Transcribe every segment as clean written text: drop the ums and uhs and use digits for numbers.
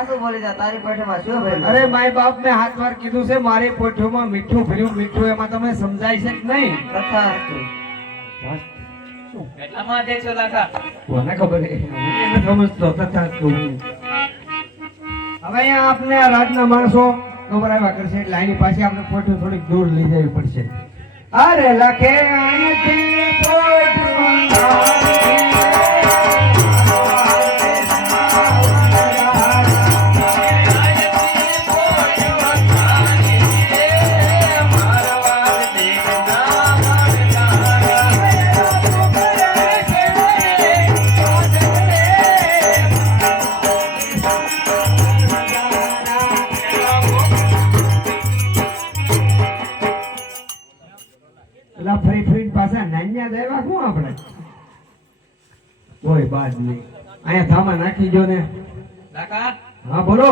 હાસુ બોલી જા તારી પેઠમાં શું ભર્યું? અરે માય બાપ મેં 7 વાર કીધું છે મારી પોઠીમાં મીઠું ભર્યું મીઠું એમાં તમે સમજાય છે કે નહીં? તથાસ્તુ. કેટલામાં દે છો લાખા? કોને ખબર છે? હું નથી સમજતો તથાસ્તુ. હવે અહીંયા આપને આ રાજના માણસો ખબર આવ્યા કરશે એટલે આની પાસે આપણે પોઠું થોડીક દૂર લઈ જવી પડશે. અરે લખે અહીંથી પોઠું ફરી ફરી પાછા નાન્યા દેવા શું આપણે કોઈ બાદ નહીં. અહીંયા થામા નાખી જો ને. લાખા હા બોલો.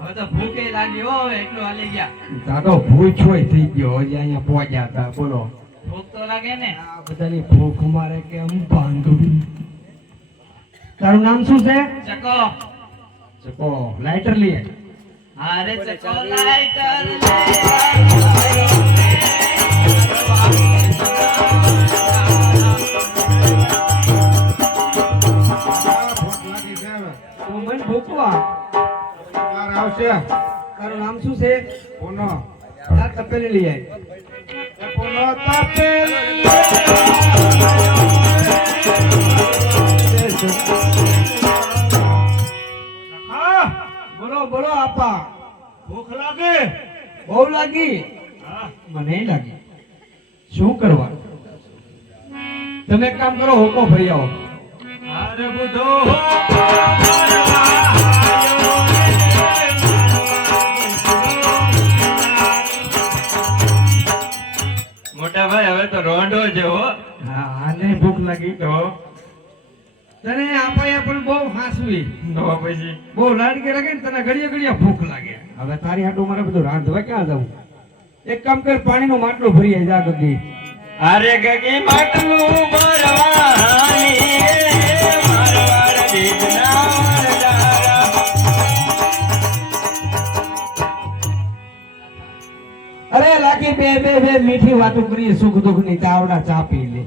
હવે તો ભૂખે લાગી હો એટલું હાલી ગયા. તા તો ભૂખ હોય થઈ ગયો હજી અહીંયા પહોંચ્યા હતા. બોલો ભૂખ તો લાગે ને. આ બધાની ભૂખ મારે કે આમ બાંધવી. તારું નામ શું છે? ચકો. ચકો લાઇટર લઈએ. અરે ચકો લાઈટર લે. તું મને ભૂખવા આવશે. તારું નામ શું છે? પૂનો. તાર તપેલી લઈ આય. પૂનો તપેલી. હા બોલો બોલો આપા. ભૂખ લાગે? બહુ લાગી? મને લાગી. શું કરવા? તમે એક કામ કરો હોકો ભરી આવો. અરે બુધો મોટા ભાઈ હવે તો રોંડો જેવો. હા આને ભૂખ લાગી તો તને આપાએ પણ બહુ હાસવી તો પછી બહુ લાડકે લાગે ને તને ઘડીએ ઘડીએ ભૂખ લાગે. હવે તારી હાટું મારે બધું રાંધવા ક્યાં જવું? એક કામ કર પાણીનું માટલું ભરી આય જા ગગી. અરે ગગી માટલું ભરવાની મારવાડ દીધના મારદારા. અરે લાગી બે બે બે મીઠી વાતો કરી સુખ દુઃખ ની ચાવડા ચા પી લે.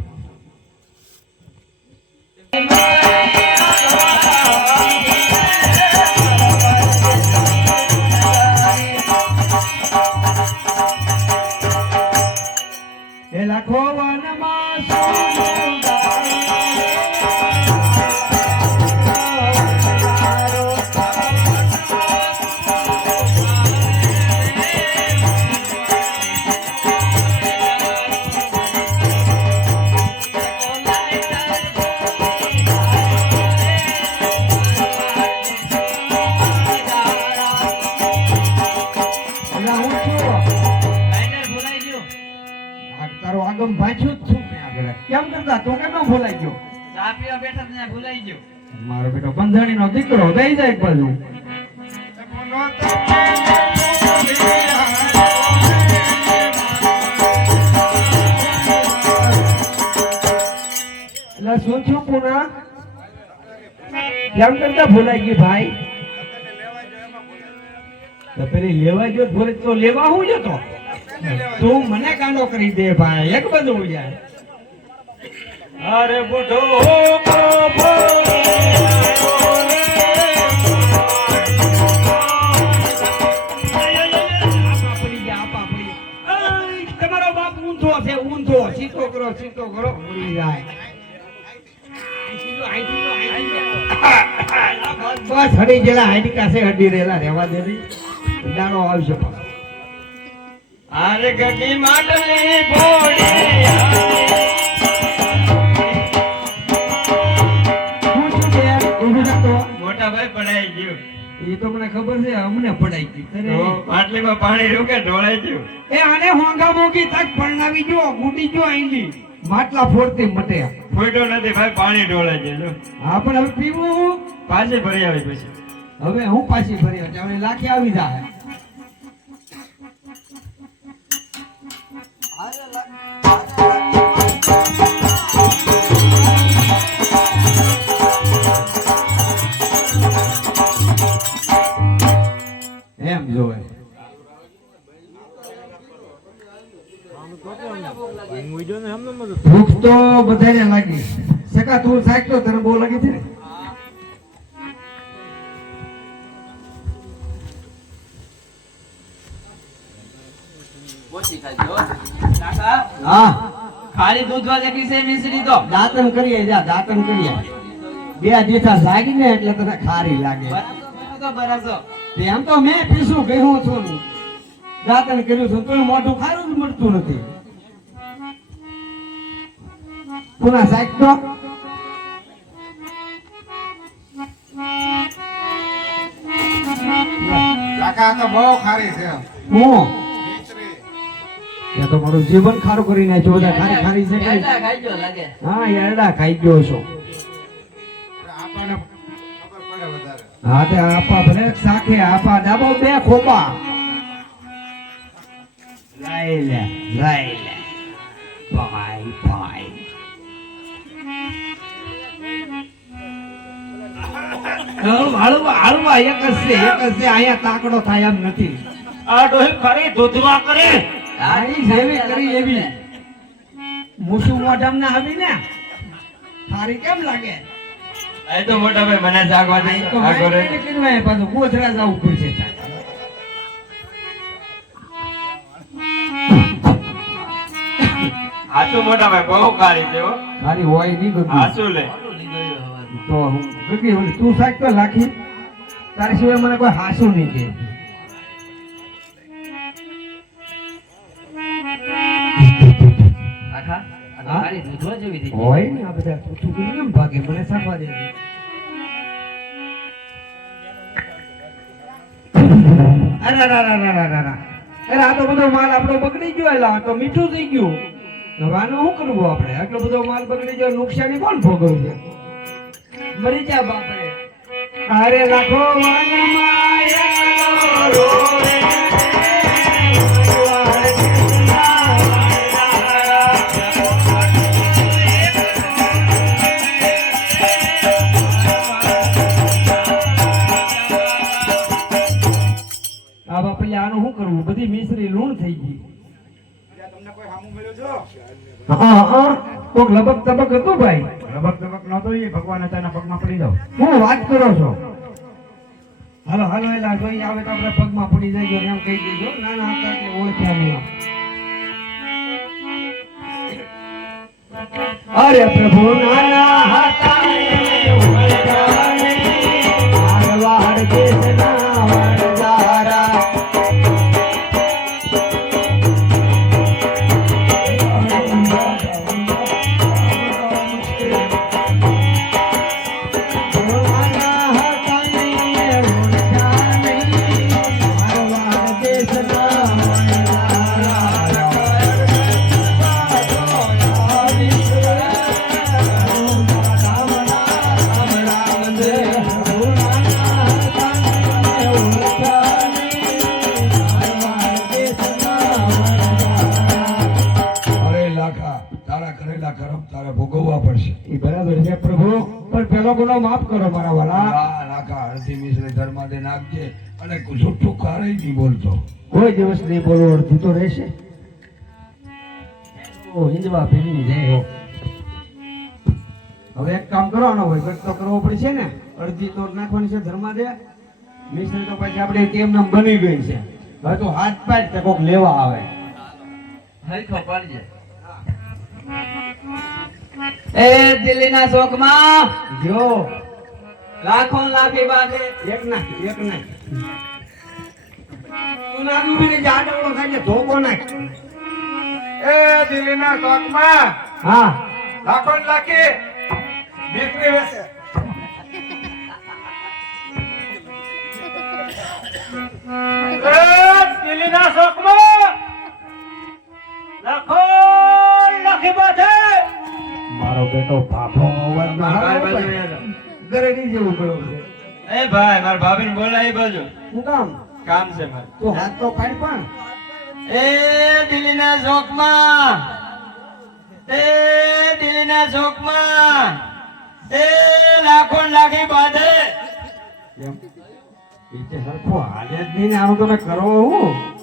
એ લાખો વનમાં તારો આગમ ભાંચ્યું જ છું મેં આગળ. કેમ કરતા તું કેમ ન ભૂલાઈ ગયો? ચા પીવા બેઠા ત્યાં ભૂલાઈ ગયો. મારો બેટો બંધાણીનો દીકરો દઈ જાય એક બાજુ. એટલે શું થયું પુના? કેમ કરતા ભૂલાઈ ગઈ ભાઈ? તો પેલી લેવા ગયો ભૂલે તો લેવા હું જતો? તું મને કાંડો કરી દે ભાઈ એક બધું જાય. અરે બુઢો તમારો બાપ ઊંધો છે ઊંધો. સીધો કરો ભૂલી જાય. બસ હડી ગયેલા હાઈડી કાસે હડી રહેલા રહેવા દે. દાડો આવશે પાછો. અરે ગગી માટલી ભોળી મોટા ભાઈ પડાઈ ગયું. એ તો મને ખબર છે અમને પડાઈ ગઈ. તો માટલીમાં પાણી રૂકે ઢોળાઈ ગયું. એ આને હોંગા મોગી તક પરણાવી જો ગુડી જો આઈલી માટલા ફોડતી મટે. ફોટો નથી ભાઈ પાણી ઢોળાઈ ગયું. હા પણ હવે પીવું પાછી ભરી આવી પછી હવે હું પાછી ફરી હવે લાખી આવી જાય. જ જોવે. ભૂખ તો બધાને લાગી. સકા તું સાચતો તને બહુ લાગી છે ને? હા ખાલી દૂધ વાળે કિસે મિશ્રી તો દાંતણ કરીએ જા દાંતણ કરીએ. બે જેઠા લાગી ને એટલે તને ખારી લાગે. તો બરાસો એમ તો મેં પીસું કહ્યું છું ને. દાંતણ કર્યું છું તો મોઢું ખારું જ મળતું નથી. પુના સાચતો કાકા તો બહુ ખારી છે હું એ તો મારું જીવન ખારું કરી નાખ્યું. બધા ખારી ખારી છે કઈ? એટલા ખાઈજો લાગે હા એરડા ખાઈ ગયો છો. આપણને ખબર પડે વધારે. હા તે આપા ભલે સાખે આપા ડાબો બે ખોપા લઈ લે ભાઈ ભાઈ. હળવા એક જ છે અહીંયા તાકડો થાય એમ નથી. આ ડોહી ખરી દૂધવા કરે. આઈ જેવી કરી એવી મૂસું મોઢામ ના આવી ને થારી કેમ લાગે? એ તો મોટા ભાઈ મને જાગવા દે. તો આ કરે. મારે કીધું પાછું ગોધરા જવું પડશે. હાચું મોટા ભાઈ બહુ ખારી છે હો. મારી હોય નહીં ગયું હાચું લે. તો હું ગગી ઓલી તું સાચ તો લાખી તારી સિવાય મને કોઈ હાસું નહીં કે. આખા આ તો ખાલી દૂધ જેવી થઈ ગઈ. હોય ને આ બધા પૂછું કે કેમ ભાગે મને સાફવા દે. અરે આ તો બધો માલ આપણો બગડી ગયો. એલા આ તો મીઠું થઈ ગયું. હવે આનું શું કરવું આપણે? આટલો બધો માલ બગડી ગયો નુકસાની કોણ ભોગવવું છે? મરી જા બાપરે. અરે લાખો વાનમાં એકલો રોવે. આ બાપા આનું શું કરવું? બધી મિશ્રી લૂણ થઈ ગઈ. તમને કોઈ હામું મળ્યો છો? કોક લબક તબક હતું ભાઈ. લબક તબક નહોતો એ ભગવાન અચાનક પગમાં પડી જાવ. હું વાત કરો છો? હાલો હાલો એલા જોઈ આવે તો આપણે પગમાં પડી જાય એમ કહી દેજો. નાના હતા એટલે ઓળખ્યા નહીં. અરે પ્રભુ નાના હતા ને ઓળખ્યા નહીં. મારવાડ દેશના વણજારા. ભોગવવા પડશે. એ બરાબર છે પ્રભુ, પણ પેલો ગુનો માફ કરો મારા વાલા. નાખા હળદી મિશ્રી ધર્મા દે નાખજે અને જુઠ્ઠું કારે નહીં બોલતો. કોઈ દિવસ નહીં બોલવું. અડધી તો રહેશે. ઓ હિંદવા ભીની જાય હો. હવે એક કામ કરવાનો હોય કટ તો કરવો પડશે ને. અડધી તો નાખવાની છે ધર્મા દે મિશ્રી તો પછી આપણે તેમ નામ બની ગઈ છે. હવે તો હાથ પાડ તે કોક લેવા આવે. હરખો પડજે. એ દિલ્હીના શોકમાં જો લાખો લાખી બાંધે એક નાખ એક નાખ. તું ના દૂબીને જાડવડો થાય છે ધોકો નાખ. એ દિલ્હીના શોખમાં હા લાખો ને લાખી દીકરી વેચે. એ દિલ્હીના શોખમાં લાખો લાખી બાંધે. મારો બેટો ભાભો અવાજમાં ભાઈ હારો બાજુ ભાઈ. આવ્યો. ગરેડી જેવું પડ્યું છે. એ ભાઈ મારા ભાભીને બોલાય એ બાજુ શું કામ? કામ છે મારે. તું હાથ તો પાડ પણ. એ દિલ્હીના શોકમાં એ દિલ્હીના શોકમાં એ લાખો ને લાખી બાંધે. એમ. એ તે હરખો હાલે જ નહીં ને આનું તમે કરો હું